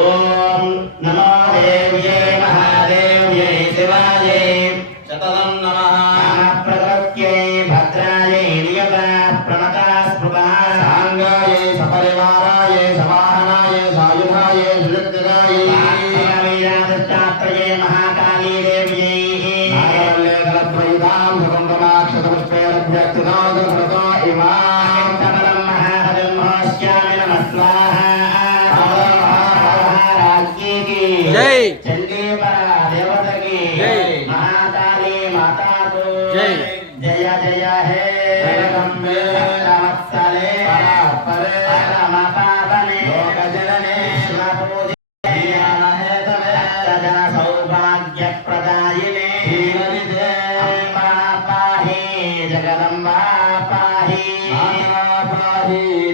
ఓం నమో దేవ్యే మహాదేవ్యై శివాయై శతదం నమః ప్రదత్యై భద్రాయై నియత ప్రణతా స్పృహ సాంగాయై సపరివారాయ సవాహనాయ సాయుధాయ సుజగ్గాయ మహాకాళీ దేవ్యై నాగవల్లే కలత్రయుధాం చండీ పర దేవతకి మహాకాళి మాతాకు జయ జయ హే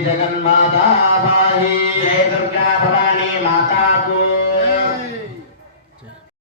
जगन्माता पाही